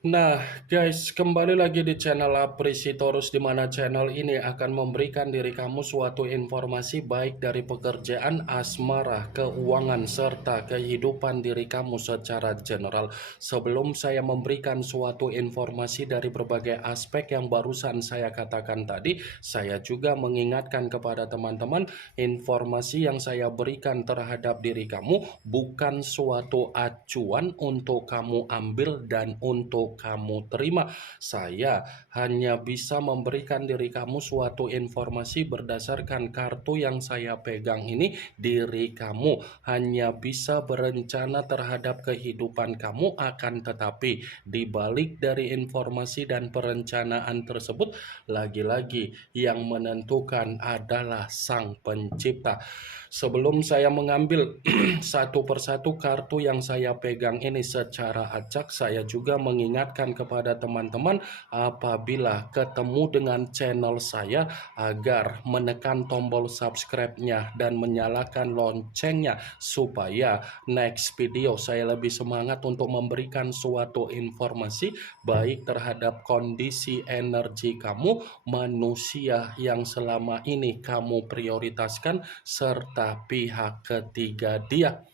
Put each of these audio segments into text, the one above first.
Nah, guys, kembali lagi di channel Aprisitorus, di mana channel ini akan memberikan diri kamu suatu informasi baik dari pekerjaan, asmara, keuangan, serta kehidupan diri kamu secara general. Sebelum saya memberikan suatu informasi dari berbagai aspek yang barusan saya katakan tadi, saya juga mengingatkan kepada teman-teman, informasi yang saya berikan terhadap diri kamu bukan suatu acuan untuk kamu ambil dan untuk kamu terima. Saya hanya bisa memberikan diri kamu suatu informasi berdasarkan kartu yang saya pegang ini. Diri kamu hanya bisa berencana terhadap kehidupan kamu, akan tetapi di balik dari informasi dan perencanaan tersebut, lagi-lagi yang menentukan adalah Sang Pencipta. Sebelum saya mengambil satu persatu kartu yang saya pegang ini secara acak, saya juga mengingatkan kepada teman-teman apabila ketemu dengan channel saya agar menekan tombol subscribe-nya dan menyalakan loncengnya supaya next video saya lebih semangat untuk memberikan suatu informasi baik terhadap kondisi energi kamu, manusia yang selama ini kamu prioritaskan, serta pihak ketiga dia.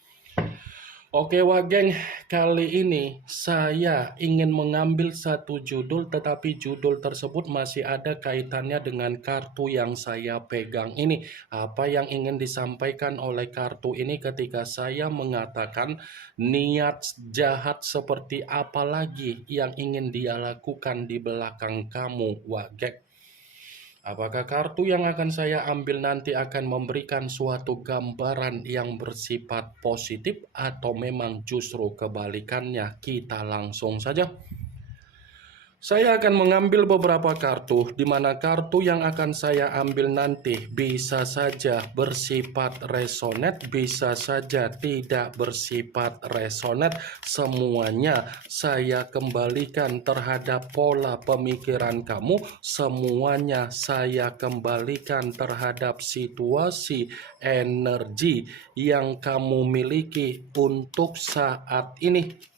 Oke wah geng, kali ini saya ingin mengambil satu judul, tetapi judul tersebut masih ada kaitannya dengan kartu yang saya pegang ini. Apa yang ingin disampaikan oleh kartu ini ketika saya mengatakan niat jahat seperti apa lagi yang ingin dia lakukan di belakang kamu, wah geng. Apakah kartu yang akan saya ambil nanti akan memberikan suatu gambaran yang bersifat positif atau memang justru kebalikannya? Kita langsung saja. Saya akan mengambil beberapa kartu, di mana kartu yang akan saya ambil nanti bisa saja bersifat resonate, bisa saja tidak bersifat resonate. Semuanya saya kembalikan terhadap pola pemikiran kamu, semuanya saya kembalikan terhadap situasi energi yang kamu miliki untuk saat ini.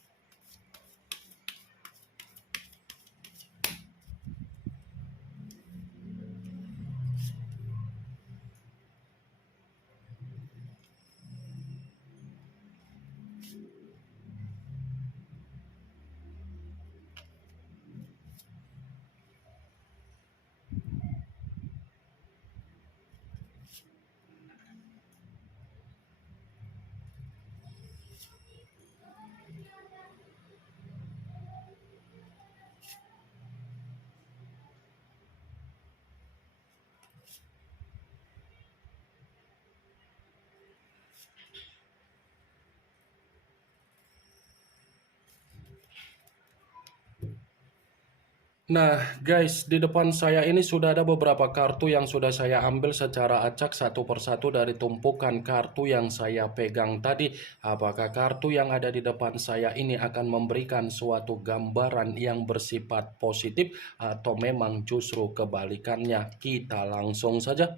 Nah guys, di depan saya ini sudah ada beberapa kartu yang sudah saya ambil secara acak satu persatu dari tumpukan kartu yang saya pegang tadi. Apakah kartu yang ada di depan saya ini akan memberikan suatu gambaran yang bersifat positif atau memang justru kebalikannya? Kita langsung saja.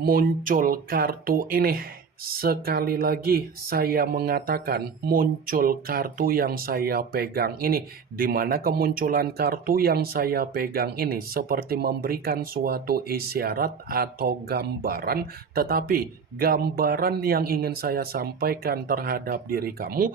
Muncul kartu ini. Sekali lagi saya mengatakan muncul kartu yang saya pegang ini, di mana kemunculan kartu yang saya pegang ini seperti memberikan suatu isyarat atau gambaran, tetapi gambaran yang ingin saya sampaikan terhadap diri kamu,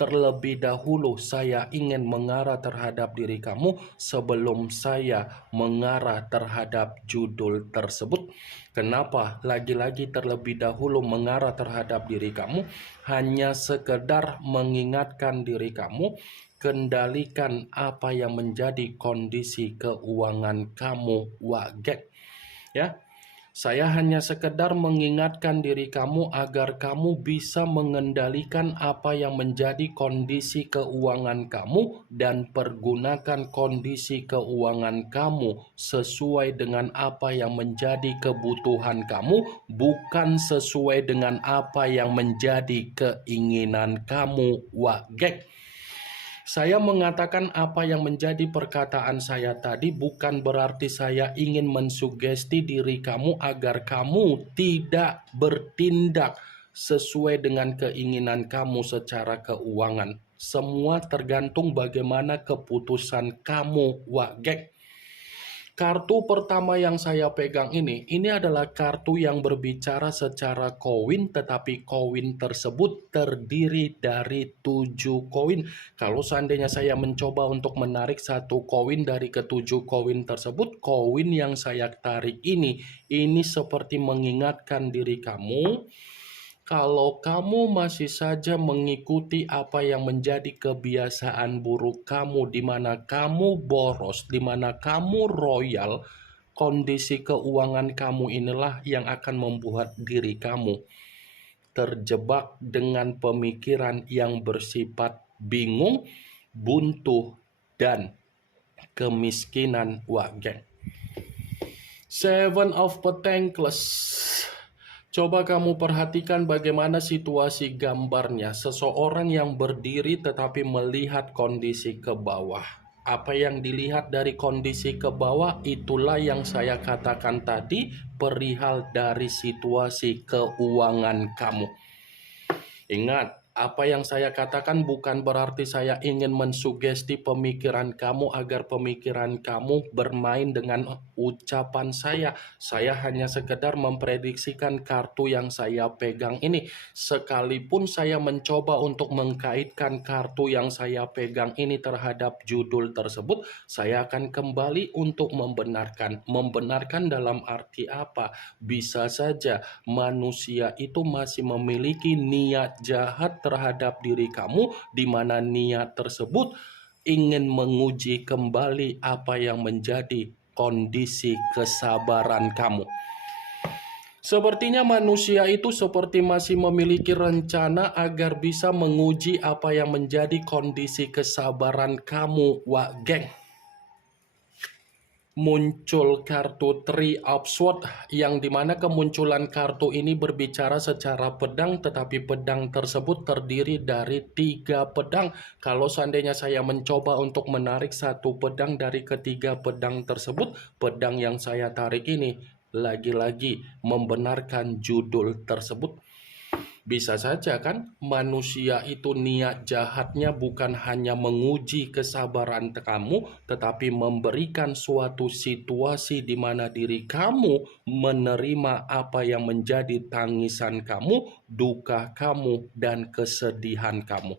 terlebih dahulu saya ingin mengarah terhadap diri kamu sebelum saya mengarah terhadap judul tersebut. Kenapa lagi-lagi terlebih dahulu mengarah terhadap diri kamu? Hanya sekedar mengingatkan diri kamu, kendalikan apa yang menjadi kondisi keuangan kamu, wagek. Ya, saya hanya sekedar mengingatkan diri kamu agar kamu bisa mengendalikan apa yang menjadi kondisi keuangan kamu dan pergunakan kondisi keuangan kamu sesuai dengan apa yang menjadi kebutuhan kamu, bukan sesuai dengan apa yang menjadi keinginan kamu. Wagek. Saya mengatakan apa yang menjadi perkataan saya tadi bukan berarti saya ingin mensugesti diri kamu agar kamu tidak bertindak sesuai dengan keinginan kamu secara keuangan. Semua tergantung bagaimana keputusan kamu, wak geng. Kartu pertama yang saya pegang ini adalah kartu yang berbicara secara koin, tetapi koin tersebut terdiri dari 7 koin. Kalau seandainya saya mencoba untuk menarik satu koin dari ketujuh koin tersebut, koin yang saya tarik ini seperti mengingatkan diri kamu, kalau kamu masih saja mengikuti apa yang menjadi kebiasaan buruk kamu, di mana kamu boros, di mana kamu royal, kondisi keuangan kamu inilah yang akan membuat diri kamu terjebak dengan pemikiran yang bersifat bingung, buntu, dan kemiskinan, wak geng. Seven of Pentacles. Coba kamu perhatikan bagaimana situasi gambarnya. Seseorang yang berdiri tetapi melihat kondisi ke bawah. Apa yang dilihat dari kondisi ke bawah itulah yang saya katakan tadi, perihal dari situasi keuangan kamu. Ingat, apa yang saya katakan bukan berarti saya ingin mensugesti pemikiran kamu agar pemikiran kamu bermain dengan ucapan saya. Saya hanya sekedar memprediksikan kartu yang saya pegang ini. Sekalipun saya mencoba untuk mengkaitkan kartu yang saya pegang ini terhadap judul tersebut, saya akan kembali untuk membenarkan. Membenarkan dalam arti apa? Bisa saja manusia itu masih memiliki niat jahat terhadap diri kamu, di mana niat tersebut ingin menguji kembali apa yang menjadi kondisi kesabaran kamu. Sepertinya manusia itu seperti masih memiliki rencana agar bisa menguji apa yang menjadi kondisi kesabaran kamu, wak geng. Muncul kartu Three of Swords, yang dimana kemunculan kartu ini berbicara secara pedang, tetapi pedang tersebut terdiri dari 3 pedang. Kalau seandainya saya mencoba untuk menarik satu pedang dari ketiga pedang tersebut, pedang yang saya tarik ini lagi-lagi membenarkan judul tersebut. Bisa saja kan manusia itu niat jahatnya bukan hanya menguji kesabaran kamu, tetapi memberikan suatu situasi di mana diri kamu menerima apa yang menjadi tangisan kamu, duka kamu, dan kesedihan kamu.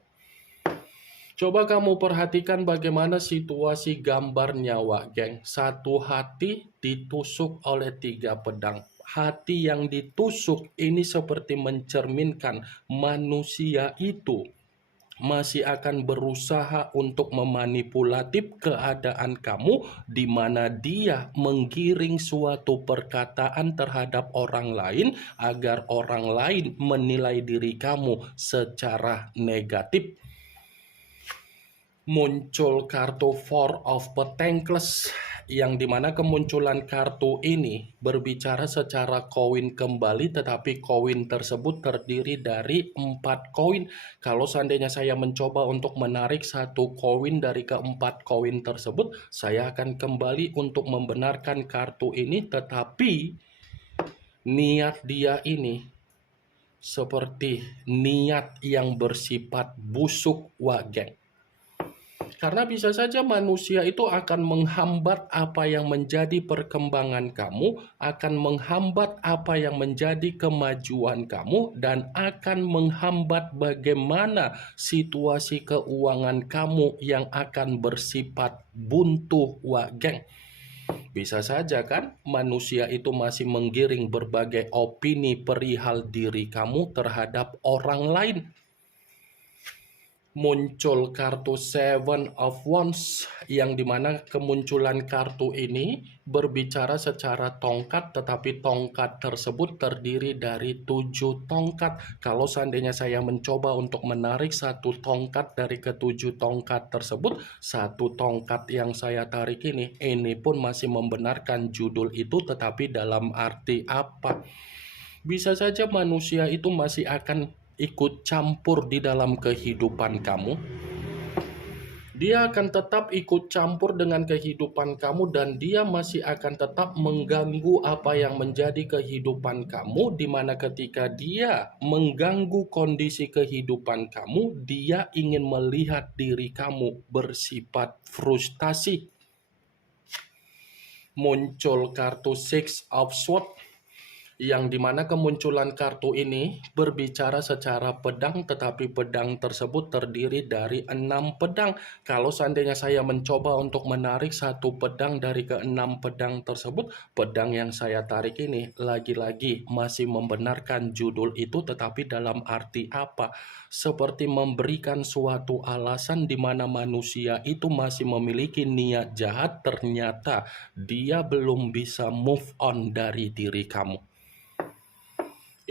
Coba kamu perhatikan bagaimana situasi gambarnya, wak geng. Satu hati ditusuk oleh 3 pedang. Hati yang ditusuk ini seperti mencerminkan manusia itu masih akan berusaha untuk memanipulatif keadaan kamu, di mana dia menggiring suatu perkataan terhadap orang lain agar orang lain menilai diri kamu secara negatif. Muncul kartu Four of Pentacles, yang dimana kemunculan kartu ini berbicara secara koin kembali, tetapi koin tersebut terdiri dari 4 koin. Kalau seandainya saya mencoba untuk menarik satu koin dari keempat koin tersebut, saya akan kembali untuk membenarkan kartu ini, tetapi niat dia ini seperti niat yang bersifat busuk, wak geng. Karena bisa saja manusia itu akan menghambat apa yang menjadi perkembangan kamu, akan menghambat apa yang menjadi kemajuan kamu, dan akan menghambat bagaimana situasi keuangan kamu yang akan bersifat buntu, wak geng. Bisa saja kan manusia itu masih menggiring berbagai opini perihal diri kamu terhadap orang lain. Muncul kartu Seven of Wands, yang dimana kemunculan kartu ini berbicara secara tongkat, tetapi tongkat tersebut terdiri dari 7 tongkat. Kalau seandainya saya mencoba untuk menarik satu tongkat dari ketujuh tongkat tersebut, satu tongkat yang saya tarik ini pun masih membenarkan judul itu, tetapi dalam arti apa? Bisa saja manusia itu masih akan ikut campur di dalam kehidupan kamu, Dia akan tetap ikut campur dengan kehidupan kamu dan dia masih akan tetap mengganggu apa yang menjadi kehidupan kamu, di mana ketika dia mengganggu kondisi kehidupan kamu, dia ingin melihat diri kamu bersifat frustasi. Muncul kartu Six of Swords, yang dimana kemunculan kartu ini berbicara secara pedang, tetapi pedang tersebut terdiri dari 6 pedang. Kalau seandainya saya mencoba untuk menarik satu pedang dari ke-6 pedang tersebut, pedang yang saya tarik ini lagi-lagi masih membenarkan judul itu, tetapi dalam arti apa? Seperti memberikan suatu alasan di mana manusia itu masih memiliki niat jahat, ternyata dia belum bisa move on dari diri kamu.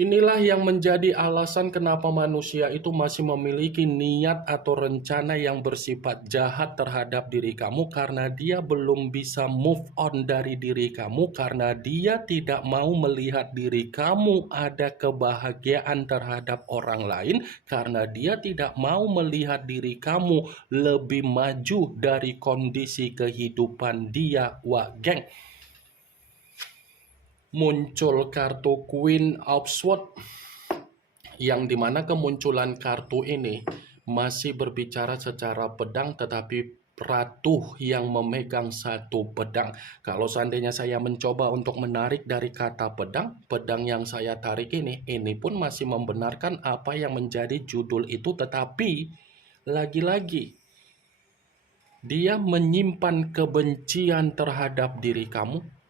Inilah yang menjadi alasan kenapa manusia itu masih memiliki niat atau rencana yang bersifat jahat terhadap diri kamu, karena dia belum bisa move on dari diri kamu, karena dia tidak mau melihat diri kamu ada kebahagiaan terhadap orang lain, karena dia tidak mau melihat diri kamu lebih maju dari kondisi kehidupan dia, wah geng. Muncul kartu Queen of Swords, yang dimana kemunculan kartu ini masih berbicara secara pedang, tetapi ratu yang memegang satu pedang. Kalau seandainya saya mencoba untuk menarik dari kata pedang, pedang yang saya tarik ini pun masih membenarkan apa yang menjadi judul itu, tetapi lagi-lagi dia menyimpan kebencian terhadap diri kamu.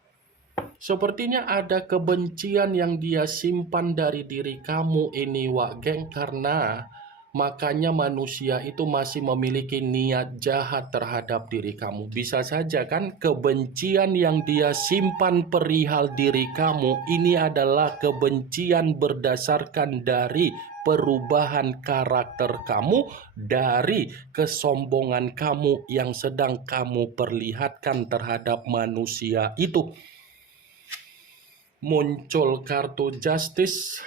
Sepertinya ada kebencian yang dia simpan dari diri kamu ini, wak geng, karena makanya manusia itu masih memiliki niat jahat terhadap diri kamu. Bisa saja kan kebencian yang dia simpan perihal diri kamu ini adalah kebencian berdasarkan dari perubahan karakter kamu, dari kesombongan kamu yang sedang kamu perlihatkan terhadap manusia itu. Muncul kartu Justice,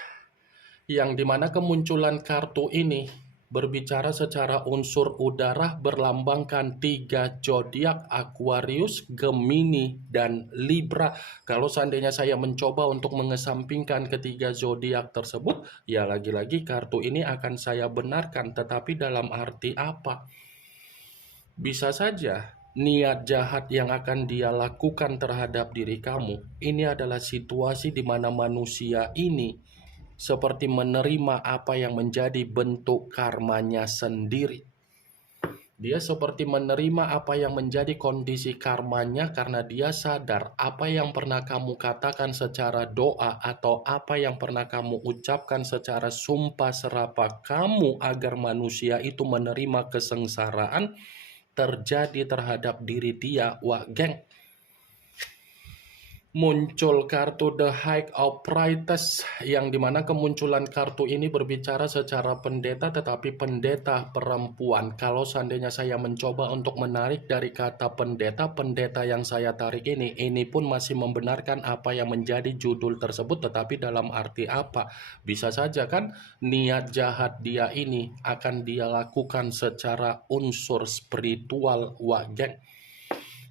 yang dimana kemunculan kartu ini berbicara secara unsur udara, berlambangkan 3 zodiak: Aquarius, Gemini, dan Libra. Kalau seandainya saya mencoba untuk mengesampingkan ketiga zodiak tersebut, ya lagi-lagi kartu ini akan saya benarkan, tetapi dalam arti apa? Bisa saja niat jahat yang akan dia lakukan terhadap diri kamu ini adalah situasi di mana manusia ini seperti menerima apa yang menjadi bentuk karmanya sendiri. Dia seperti menerima apa yang menjadi kondisi karmanya, karena dia sadar apa yang pernah kamu katakan secara doa atau apa yang pernah kamu ucapkan secara sumpah serapah kamu agar manusia itu menerima kesengsaraan terjadi terhadap diri dia, wah geng. Muncul kartu The High of Priestess, yang dimana kemunculan kartu ini berbicara secara pendeta, tetapi pendeta perempuan. Kalau seandainya saya mencoba untuk menarik dari kata pendeta, pendeta yang saya tarik ini pun masih membenarkan apa yang menjadi judul tersebut, tetapi dalam arti apa? Bisa saja kan niat jahat dia ini akan dia lakukan secara unsur spiritual, wah geng.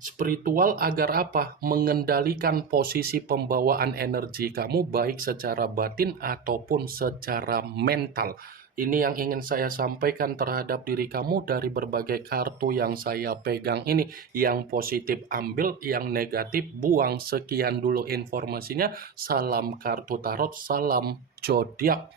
Spiritual agar apa? Mengendalikan posisi pembawaan energi kamu baik secara batin ataupun secara mental. Ini yang ingin saya sampaikan terhadap diri kamu dari berbagai kartu yang saya pegang ini. Yang positif ambil, yang negatif buang. Sekian dulu informasinya. Salam kartu tarot, salam zodiak.